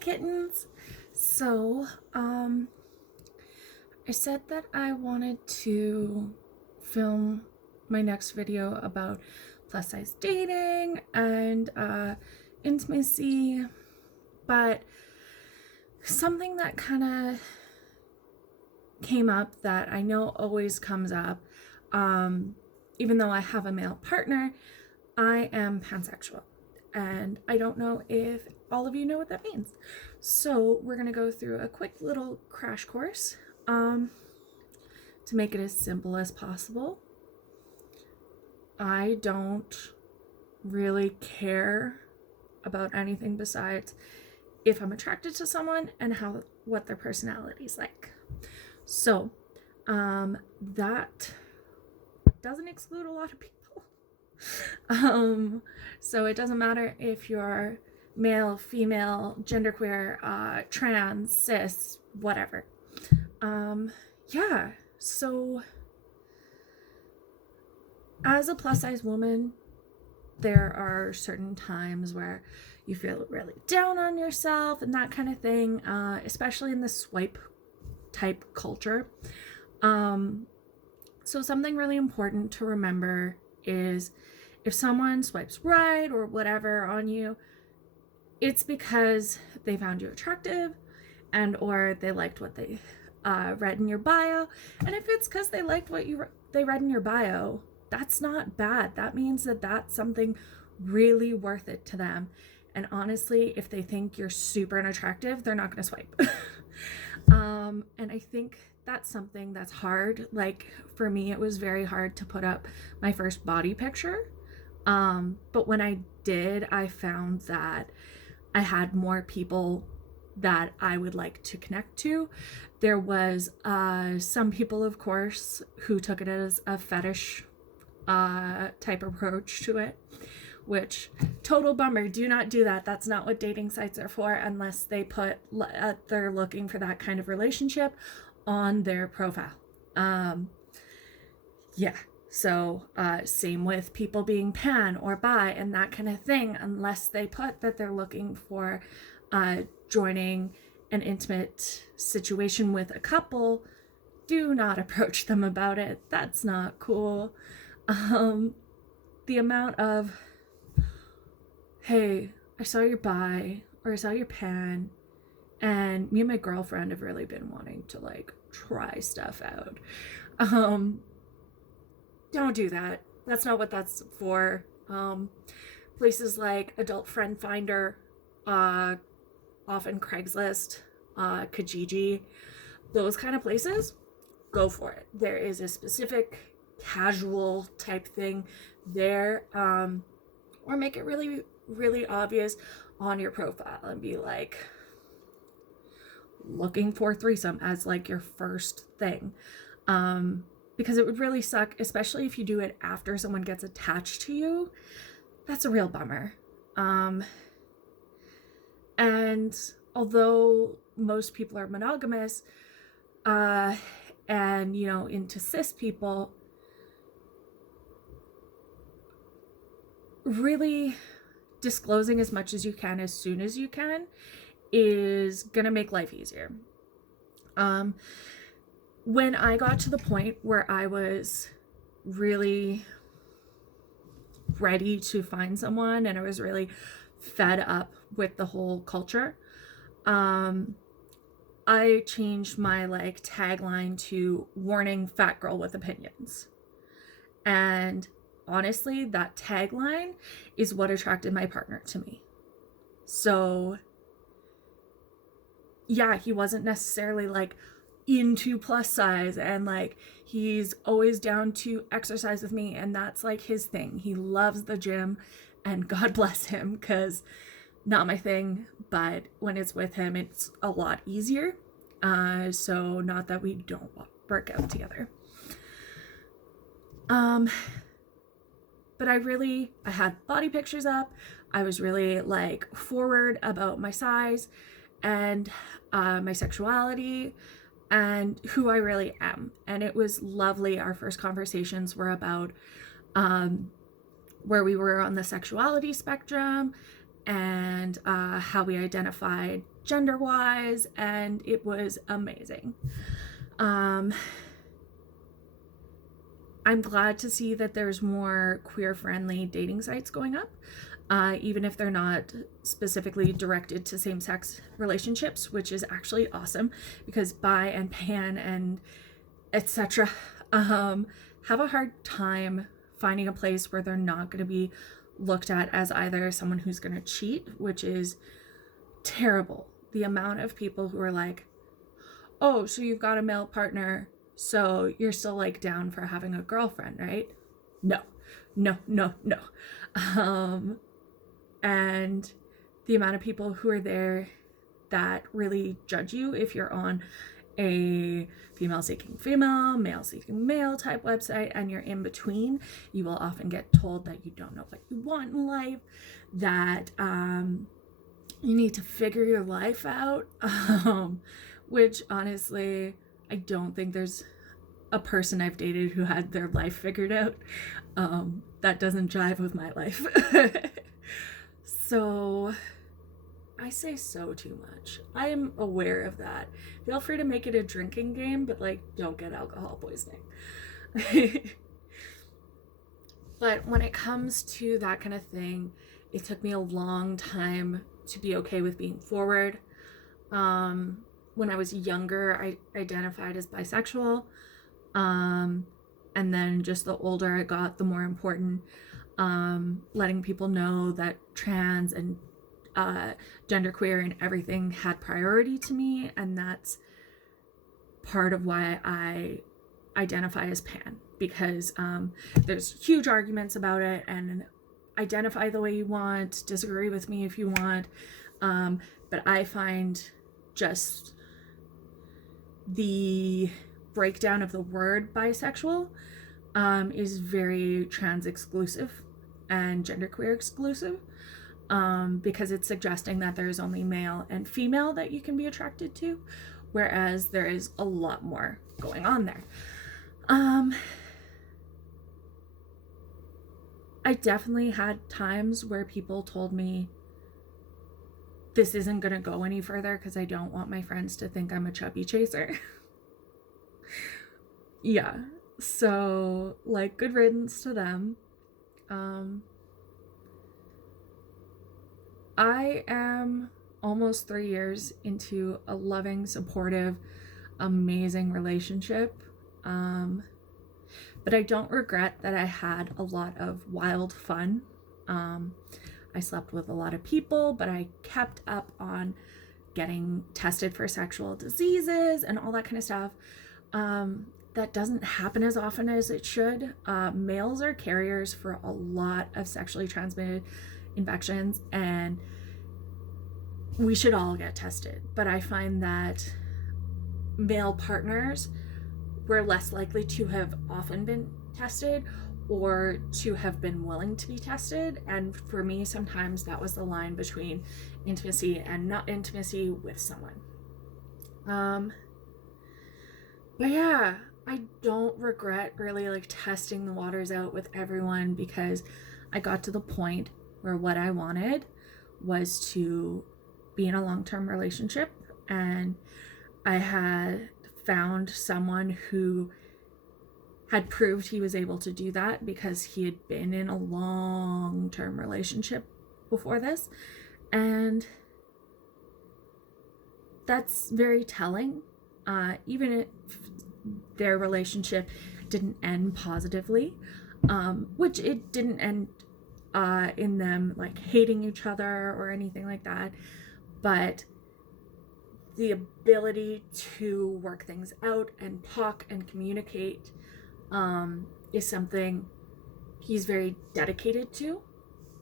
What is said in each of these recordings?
Kittens. So, I said that I wanted to film my next video about plus size dating and intimacy, but something that kind of came up that I know always comes up, even though I have a male partner, I am pansexual. And I don't know if all of you know what that means. So we're going to go through a quick little crash course to make it as simple as possible. I don't really care about anything besides if I'm attracted to someone and what their personality is like. So that doesn't exclude a lot of people. So it doesn't matter if you're male, female, genderqueer, trans, cis, whatever. So as a plus size woman, there are certain times where you feel really down on yourself and that kind of thing, especially in the swipe type culture. So something really important to remember is if someone swipes right or whatever on you, it's because they found you attractive and or they liked what they read in your bio. And if it's because they liked what they read in your bio, that's not bad. That means that that's something really worth it to them. And honestly, if they think you're super unattractive, they're not going to swipe. And I think that's something that's hard. Like for me, it was very hard to put up my first body picture. But when I did, I found that I had more people that I would like to connect to. There was some people, of course, who took it as a fetish type approach to it, which total bummer. Do not do that. That's not what dating sites are for unless they put they're looking for that kind of relationship on their profile. So same with people being pan or bi and that kind of thing, unless they put that they're looking for joining an intimate situation with a couple. Do not approach them about it. That's not cool. The amount of, hey, I saw your bi or I saw your pan and me and my girlfriend have really been wanting to like try stuff out. Don't do that. That's not what that's for. Places like Adult Friend Finder, often Craigslist, Kijiji, those kind of places, go for it. There is a specific casual type thing there, or make it really, really obvious on your profile and be like, looking for threesome as like your first thing. Because it would really suck, especially if you do it after someone gets attached to you. That's a real bummer. And although most people are monogamous, and, you know, into cis people, really disclosing as much as you can as soon as you can is gonna make life easier. When I got to the point where I was really ready to find someone and I was really fed up with the whole culture, I changed my like tagline to warning fat girl with opinions. And honestly, that tagline is what attracted my partner to me. So yeah, he wasn't necessarily like into plus size and like he's always down to exercise with me and that's like his thing. He loves the gym and God bless him, because not my thing, but when it's with him it's a lot easier. So not that we don't work out together. But I had body pictures up. I was really like forward about my size and my sexuality and who I really am. And it was lovely. Our first conversations were about where we were on the sexuality spectrum and how we identified gender-wise, and it was amazing. I'm glad to see that there's more queer-friendly dating sites going up, even if they're not specifically directed to same-sex relationships, which is actually awesome, because bi and pan and etc. Have a hard time finding a place where they're not going to be looked at as either someone who's going to cheat, which is terrible. The amount of people who are like, oh, so you've got a male partner, so you're still like down for having a girlfriend, right? No. And the amount of people who are there that really judge you if you're on a female seeking female, male seeking male type website, and you're in between, you will often get told that you don't know what you want in life, that you need to figure your life out, which honestly, I don't think there's a person I've dated who had their life figured out. That doesn't jive with my life. So I say so too much. I am aware of that. Feel free to make it a drinking game, but like, don't get alcohol poisoning. But when it comes to that kind of thing, it took me a long time to be okay with being forward. When I was younger, I identified as bisexual. And then just the older I got, the more important letting people know that trans and genderqueer and everything had priority to me, and that's part of why I identify as pan, because there's huge arguments about it, and identify the way you want, disagree with me if you want, but I find just the breakdown of the word bisexual is very trans exclusive and genderqueer exclusive, because it's suggesting that there's only male and female that you can be attracted to, whereas there is a lot more going on there. I definitely had times where people told me this isn't going to go any further because I don't want my friends to think I'm a chubby chaser. Yeah, so like, good riddance to them. I am almost 3 years into a loving, supportive, amazing relationship. But I don't regret that I had a lot of wild fun. I slept with a lot of people, but I kept up on getting tested for sexual diseases and all that kind of stuff. That doesn't happen as often as it should. Males are carriers for a lot of sexually transmitted infections, and we should all get tested. But I find that male partners were less likely to have often been tested or to have been willing to be tested. And for me, sometimes that was the line between intimacy and not intimacy with someone. But yeah, I don't regret really like testing the waters out with everyone, because I got to the point where what I wanted was to be in a long-term relationship, and I had found someone who had proved he was able to do that because he had been in a long-term relationship before this, and that's very telling. Even if their relationship didn't end positively, which it didn't end in them like hating each other or anything like that, but the ability to work things out and talk and communicate is something he's very dedicated to,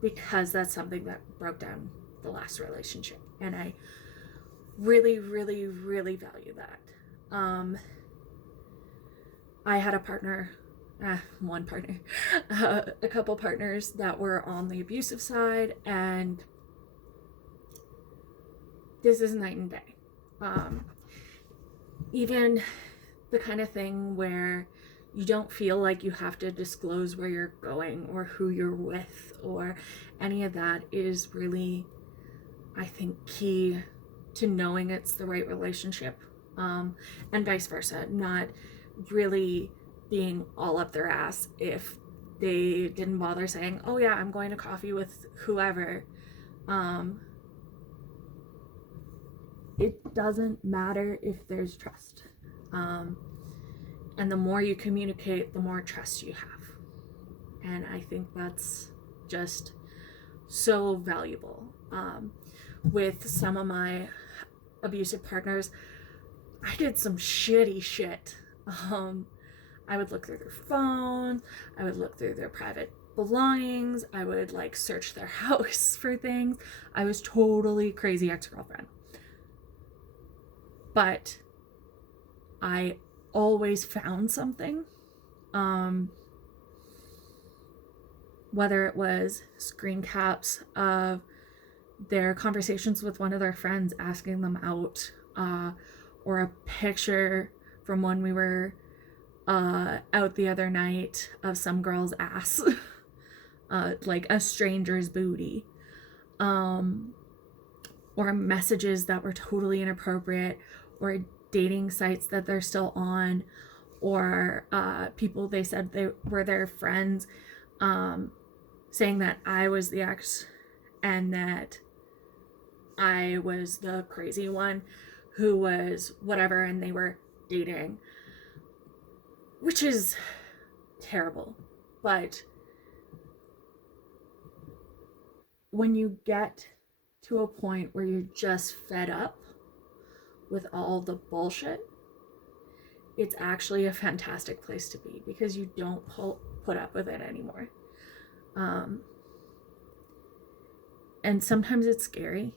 because that's something that broke down the last relationship, and I really, really, really value that. I had a couple partners that were on the abusive side, and this is night and day. Even the kind of thing where you don't feel like you have to disclose where you're going or who you're with or any of that is really, I think, key to knowing it's the right relationship, and vice versa, not really being all up their ass if they didn't bother saying, oh yeah, I'm going to coffee with whoever. It doesn't matter if there's trust. And the more you communicate, the more trust you have. And I think that's just so valuable. With some of my abusive partners, I did some shitty shit. I would look through their phones, I would look through their private belongings, I would like search their house for things. I was totally crazy ex-girlfriend. But I always found something. Whether it was screen caps of their conversations with one of their friends asking them out, or a picture from when we were out the other night of some girl's ass, like a stranger's booty, or messages that were totally inappropriate, or dating sites that they're still on, or people they said they were their friends, saying that I was the ex and that I was the crazy one who was whatever and they were dating, which is terrible. But when you get to a point where you're just fed up with all the bullshit, it's actually a fantastic place to be, because you don't put up with it anymore. And sometimes it's scary.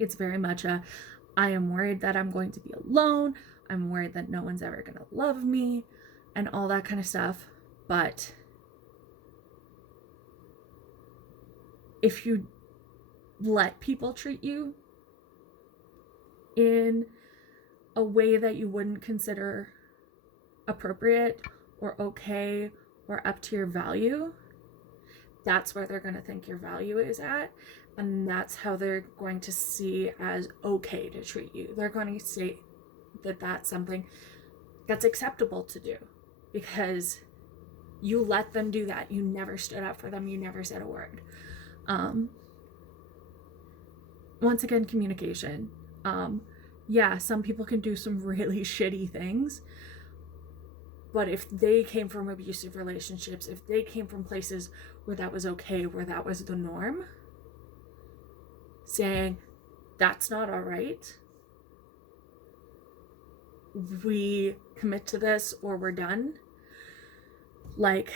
It's very much I am worried that I'm going to be alone. I'm worried that no one's ever going to love me and all that kind of stuff. But if you let people treat you in a way that you wouldn't consider appropriate or okay or up to your value, that's where they're going to think your value is at. And that's how they're going to see as okay to treat you. They're going to say that that's something that's acceptable to do because you let them do that. You never stood up for them. You never said a word. Once again, communication. Yeah, some people can do some really shitty things, but if they came from abusive relationships, if they came from places where that was okay, where that was the norm, saying that's not all right, we commit to this or we're done. Like,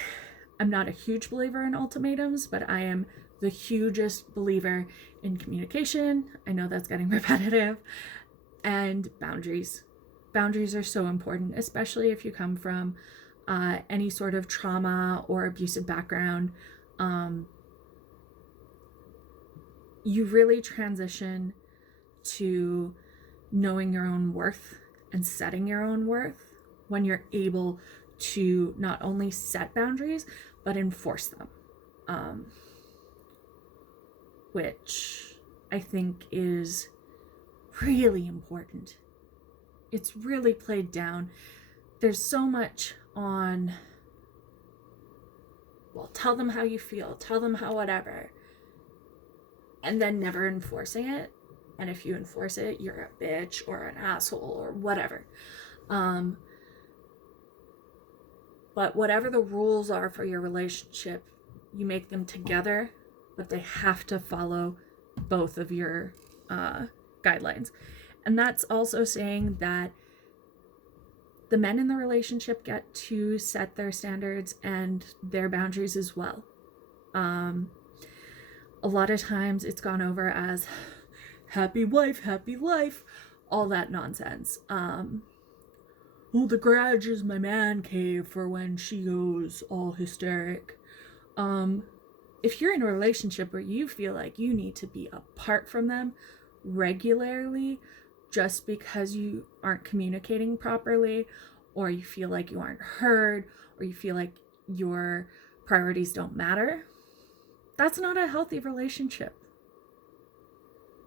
I'm not a huge believer in ultimatums, but I am the hugest believer in communication. I know that's getting repetitive. And boundaries. Boundaries are so important, especially if you come from any sort of trauma or abusive background. You really transition to knowing your own worth and setting your own worth when you're able to not only set boundaries, but enforce them. Which I think is really important. It's really played down. There's so much on, well, tell them how you feel, tell them how whatever, and then never enforcing it. And if you enforce it, you're a bitch or an asshole or whatever. But whatever the rules are for your relationship, you make them together, but they have to follow both of your guidelines. And that's also saying that the men in the relationship get to set their standards and their boundaries as well. A lot of times it's gone over as happy wife, happy life, all that nonsense. Oh, the garage is my man cave for when she goes all hysteric. If you're in a relationship where you feel like you need to be apart from them regularly just because you aren't communicating properly, or you feel like you aren't heard, or you feel like your priorities don't matter, that's not a healthy relationship.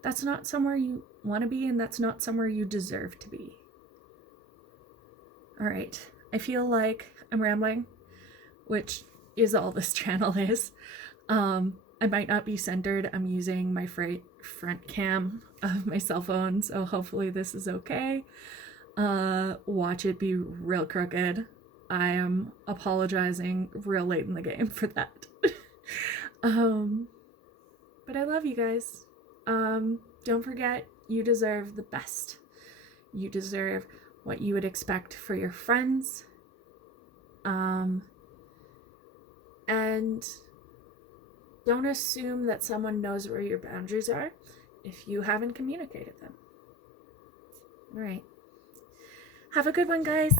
That's not somewhere you want to be, and that's not somewhere you deserve to be. All right, I feel like I'm rambling, which is all this channel is. I might not be centered. I'm using my front cam of my cell phone, so hopefully this is okay. Watch it be real crooked. I am apologizing real late in the game for that. But I love you guys. Don't forget, you deserve the best. You deserve what you would expect for your friends. And don't assume that someone knows where your boundaries are if you haven't communicated them. All right. Have a good one, guys.